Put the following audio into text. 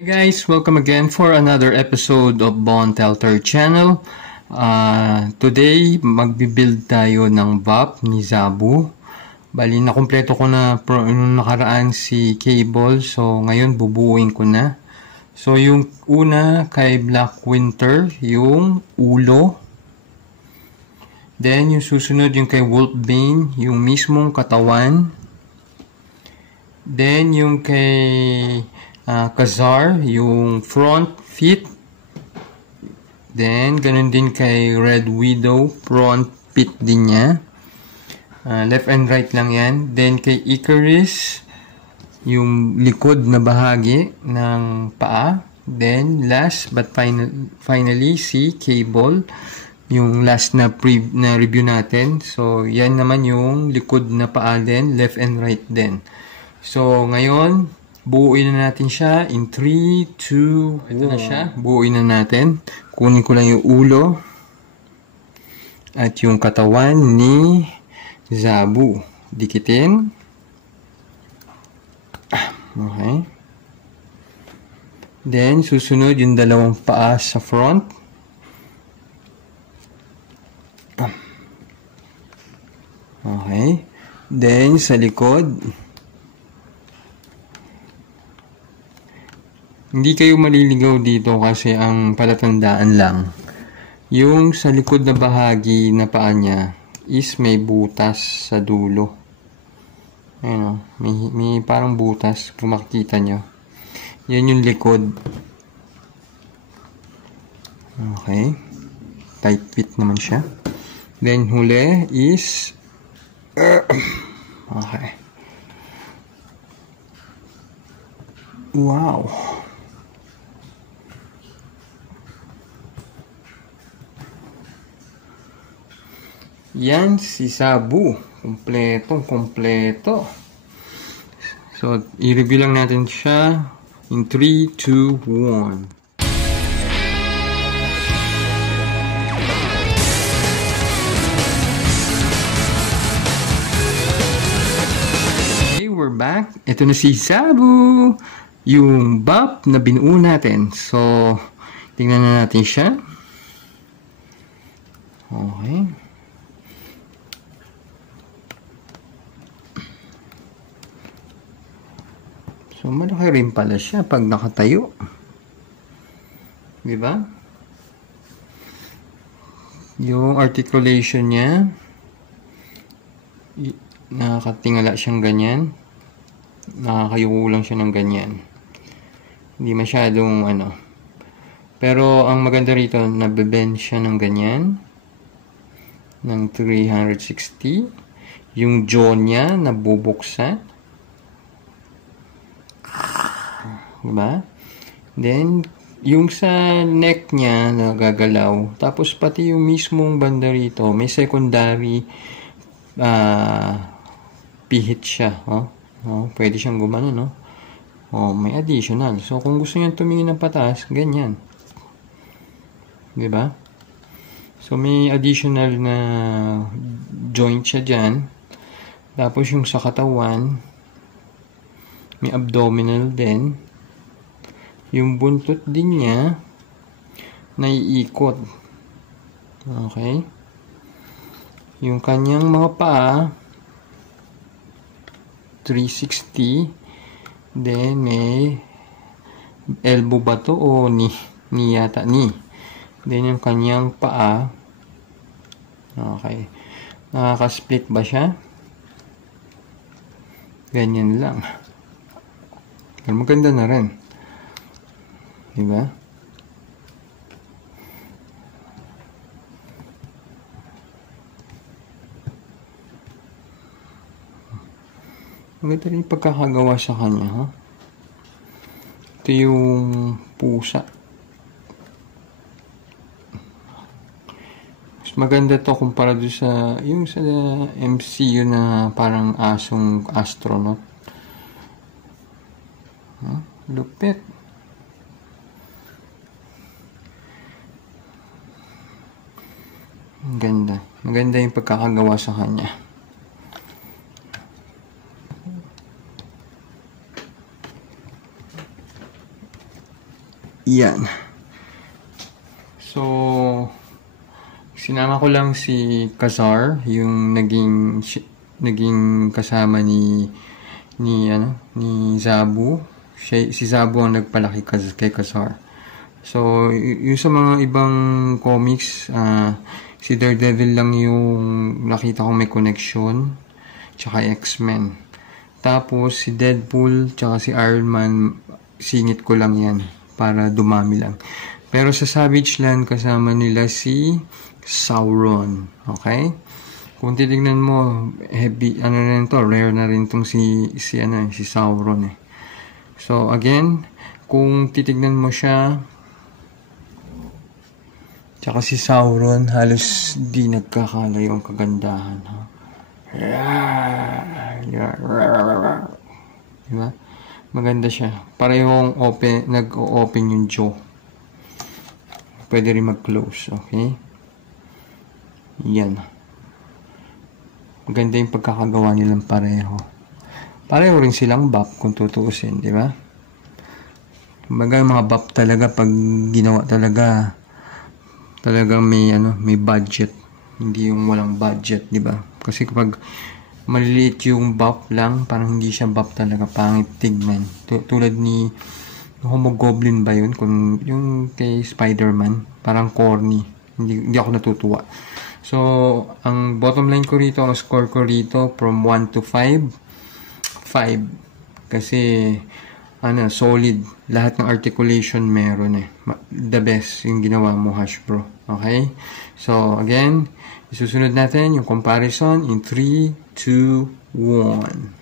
Hey guys, welcome again for another episode of Bon Telter channel. Today, magbibuild tayo ng VAP ni Zabu. Bali, nakompleto ko na nung nakaraan si cable. So, ngayon bubuuin ko na. So, yung una kay Black Winter, yung ulo. Then, yung susunod yung kay Wolfbane, yung mismong katawan. Then, yung kay Khazar, yung front feet. Then, ganun din kay Red Widow, front feet din niya. Left and right lang yan. Then, kay Icarus, yung likod na bahagi ng paa. Then, last but finally, si Cable, yung last na review natin. So, yan naman yung likod na paa din, left and right din. So, ngayon, buuin na natin siya in 3, 2, 1. Ito na siya. Buuin na natin. Kunin ko lang yung ulo at yung katawan ni Zabu. Dikitin. Okay. Then, susunod yung dalawang paa sa front. Okay. Then, sa likod. Hindi kayo maliligaw dito kasi ang palatandaan lang, yung sa likod na bahagi na paa niya is may butas sa dulo. Ayan o, may parang butas kung makikita nyo. Yan yung likod. Okay. Tight fit naman siya. Then huli is okay. Wow. Yan si Zabu. Kompleto. So, i-review lang natin siya in 3, 2, 1. Okay, we're back. Ito na si Zabu. Yung VAP na binuo natin. So, tingnan na natin siya. Okay. So, malaki rin pala siya pag nakatayo. Diba? Yung articulation niya, nakakatingala siyang ganyan. Nakakayuko lang siya ng ganyan. Hindi masyadong ano. Pero, ang maganda rito, nabebend siya ng ganyan. Ng 360. Yung jaw niya, nabubuksan. Diba? Then, yung sa neck niya nagagalaw. Tapos, pati yung mismong banda rito, may secondary pihit siya. Pwede siyang gumano, no? May additional. So, kung gusto niya tumingin ng pataas, ganyan. Diba? So, may additional na joint siya dyan. Tapos, yung sa katawan, may abdominal din. Yung buntot din niya, naiikot. Okay? Yung kanyang mga paa, 360. Then, may elbow ba to o ni yata ni. Then, yung kanyang paa. Okay. Nakaka-split ba siya? Ganyan lang. Pero maganda na rin. Diba? Maganda rin pagkakagawa sa kanya, ha? Ito yung pusa. Mas maganda to kumpara doon sa yung sa MCU na parang asong astronaut. Lupit. Maganda yung pagkakagawa sa kanya. Yan. So, sinama ko lang si Kazar, yung naging kasama ni Zabu. Si Zabu ang nagpalaki kay Kazar. So, yung sa mga ibang comics, si Daredevil lang yung nakita ko may connection, tsaka X-Men. Tapos, si Deadpool, tsaka si Iron Man, singit ko lang yan para dumami lang. Pero sa Savage Land, kasama nila si Sauron. Okay? Kung titignan mo, heavy, ano na rin to, rare na rin tong si Sauron eh. So, again, kung titignan mo siya, tsaka si Sauron, halos di nagkakalayo ang kagandahan. Ha? Diba? Maganda siya. Parehong nag-open yung jaw. Pwede rin mag-close. Okay? Yan. Maganda yung pagkakagawa nilang pareho. Pareho rin silang buff kung tutuusin. Diba? Kumbaga mga buff talaga pag ginawa talagang may budget, hindi yung walang budget, di ba? Kasi kapag maliliit yung buff lang, parang hindi siya buff talaga, pangit tignan. Tulad ni Homogoblin ba yun? Kung yung kay Spider-Man, parang corny. Hindi ako natutuwa. So, ang bottom line ko rito, ang score ko rito from 1 to 5. 5. Kasi solid. Lahat ng articulation meron eh. The best yung ginawa mo, Hasbro. Okay? So, again, isusunod natin yung comparison in 3, 2, 1.